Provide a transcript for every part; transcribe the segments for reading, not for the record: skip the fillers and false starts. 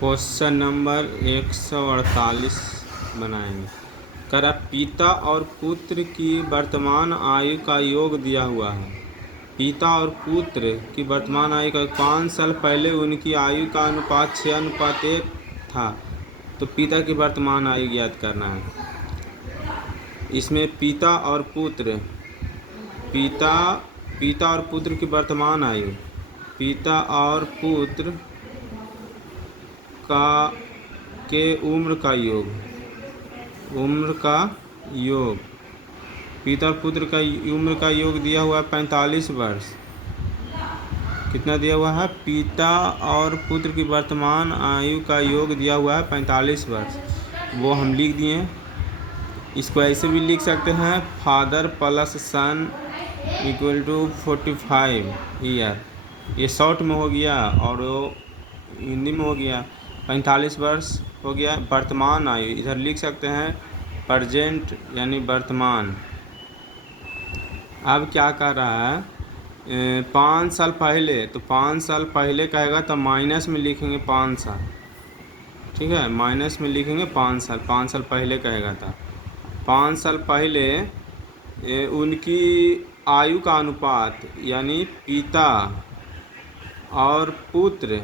Question number 148 बनाएंगे। करा पिता और पुत्र की वर्तमान आयु का योग दिया हुआ है। पिता और पुत्र की वर्तमान आयु का 5 साल पहले उनकी आयु का अनुपात 6:1 था। तो पिता की वर्तमान आयु ज्ञात करना है। इसमें पिता और पुत्र की वर्तमान आयु, पिता और पुत्र के उम्र का योग, पिता और पुत्र का उम्र का योग दिया हुआ है 45 वर्ष। कितना दिया हुआ है? पिता और पुत्र की वर्तमान आयु का योग दिया हुआ है 45 वर्ष। वो हम लिख दिए। इसको ऐसे भी लिख सकते हैं, father plus son equal to 45 year. ये शॉर्ट में हो गया और हिंदी में हो गया। 45 वर्ष हो गया। वर्तमान आयु इधर लिख सकते हैं प्रेजेंट यानी वर्तमान। अब क्या कर रहा है? 5 साल पहले, तो 5 साल पहले कहेगा तो माइनस में लिखेंगे 5 साल। ठीक है, माइनस में लिखेंगे 5 साल। 5 साल पहले कहेगा था। 5 साल पहले उनकी आयु का अनुपात यानी पिता और पुत्र,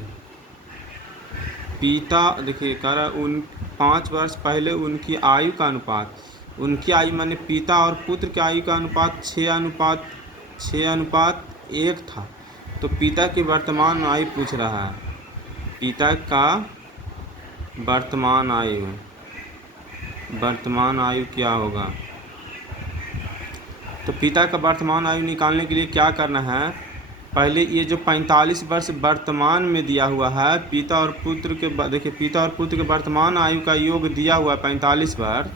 देखिए कह रहा उन 5 वर्ष पहले उनकी आयु का अनुपात, उनकी आयु माने पिता और पुत्र की आयु का अनुपात 6:1 था। तो पिता की वर्तमान आयु पूछ रहा है। पिता का वर्तमान आयु क्या होगा? तो पिता का वर्तमान आयु निकालने के लिए क्या करना है? पहले ये जो 45 वर्ष वर्तमान में दिया हुआ है, पिता और पुत्र के, देखिए पिता और पुत्र के वर्तमान आयु का योग दिया हुआ है 45 वर्ष।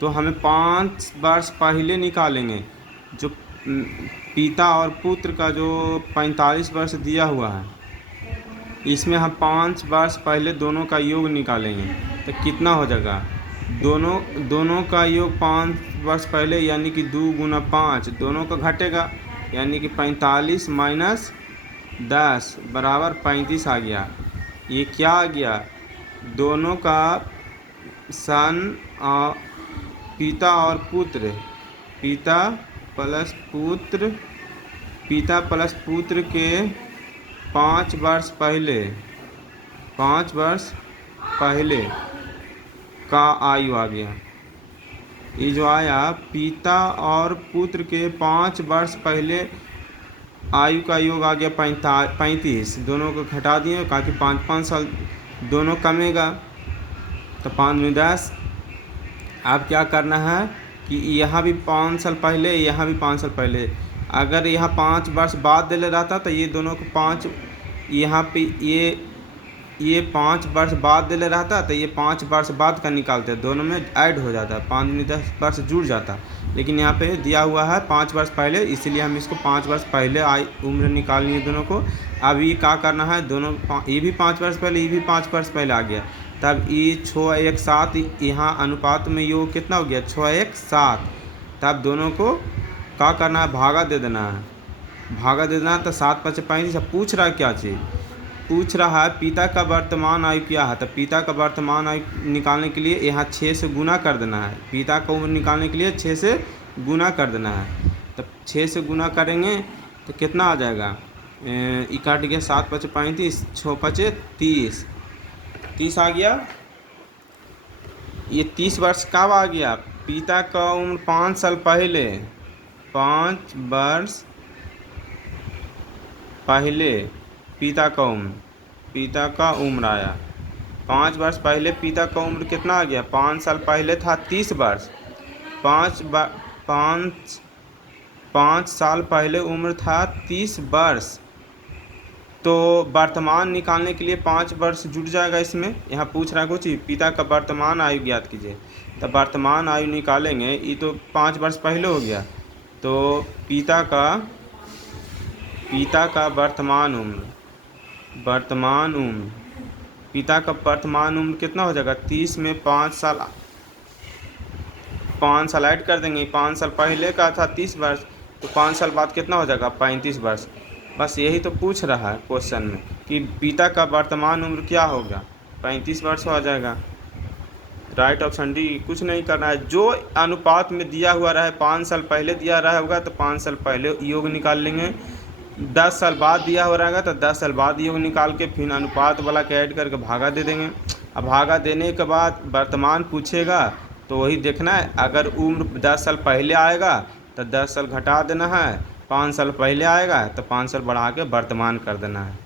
तो हमें 5 वर्ष पहले निकालेंगे। जो पिता और पुत्र का जो 45 वर्ष दिया हुआ है, इसमें हम 5 वर्ष पहले दोनों का योग निकालेंगे। तो कितना हो जाएगा? दोनों का योग 5 वर्ष पहले यानी कि 2 गुना 5, दोनों का घटेगा यानी कि 45 माइनस 10 बराबर 35 आ गया। ये क्या आ गया? दोनों का सन पिता और पुत्र, पिता प्लस पुत्र के 5 वर्ष पहले का आयु आ गया। ये जो आया पिता और पुत्र के 5 वर्ष पहले आयु का योग आ गया 35। दोनों को घटा दिए, कहा कि 5-5 साल दोनों कमेगा। तो 5 में 10। अब क्या करना है कि यहाँ भी 5 साल पहले, यहाँ भी 5 साल पहले। अगर यहाँ 5 वर्ष बाद दे रहता तो ये दोनों को 5, यहाँ पे ये 5 वर्ष बाद दे रहता तो ये 5 वर्ष बाद का निकालते, दोनों में ऐड हो जाता, 5 में 10 वर्ष जुड़ जाता। लेकिन यहाँ पे दिया हुआ है 5 वर्ष पहले, इसीलिए हम इसको 5 वर्ष पहले उम्र निकालनी है दोनों को। अब ये क्या करना है? दोनों ये भी 5 वर्ष पहले, ये भी 5 वर्ष पहले आ गया। तब ये 6:1 यहाँ अनुपात में योग कितना हो गया? 6:1। तब दोनों को क्या करना है? भागा दे देना है। तो 7×5 35। पूछ रहा है क्या चीज़? पूछ रहा है पिता का वर्तमान आयु क्या है। तो पिता का वर्तमान आयु निकालने के लिए यहाँ 6 से गुना कर देना है। पिता का उम्र निकालने के लिए 6 से गुना कर देना है। तब 6 से गुना करेंगे तो कितना आ जाएगा? इकट्ठ गया 7×5 35, 6×5 30, 30 आ गया। ये 30 वर्ष कब आ गया? पिता का उम्र 5 साल पहले, 5 वर्ष पहले पिता का उम्र आया। 5 वर्ष पहले पिता का उम्र कितना आ गया? 5 साल पहले था 30 वर्ष। 5 साल पहले उम्र था 30 वर्ष। तो वर्तमान निकालने के लिए 5 वर्ष जुड़ जाएगा इसमें। यहाँ पूछ रहा है कुछ, पिता का वर्तमान आयु ज्ञात कीजिए। तो वर्तमान आयु निकालेंगे, ये तो 5 वर्ष पहले हो गया। तो पिता का वर्तमान उम्र, पिता का वर्तमान उम्र कितना हो जाएगा? 30 में 5 साल ऐड कर देंगे। 5 साल पहले का था 30 वर्ष, तो 5 साल बाद कितना हो जाएगा? 35 वर्ष। बस यही तो पूछ रहा है क्वेश्चन में कि पिता का वर्तमान उम्र क्या होगा। 35 वर्ष हो जाएगा। राइट ऑप्शन डी, कुछ नहीं करना है। जो अनुपात में दिया हुआ रहा है, 5 साल पहले दिया रहा होगा तो 5 साल पहले योग निकाल लेंगे, 10 साल बाद दिया हो रहेगा तो 10 साल बाद योग निकाल के फिर अनुपात वाला के ऐड करके भागा दे देंगे। अब भागा देने के बाद वर्तमान पूछेगा तो वही देखना है। अगर उम्र 10 साल पहले आएगा तो 10 साल घटा देना है, 5 साल पहले आएगा तो 5 साल बढ़ा के वर्तमान कर देना है।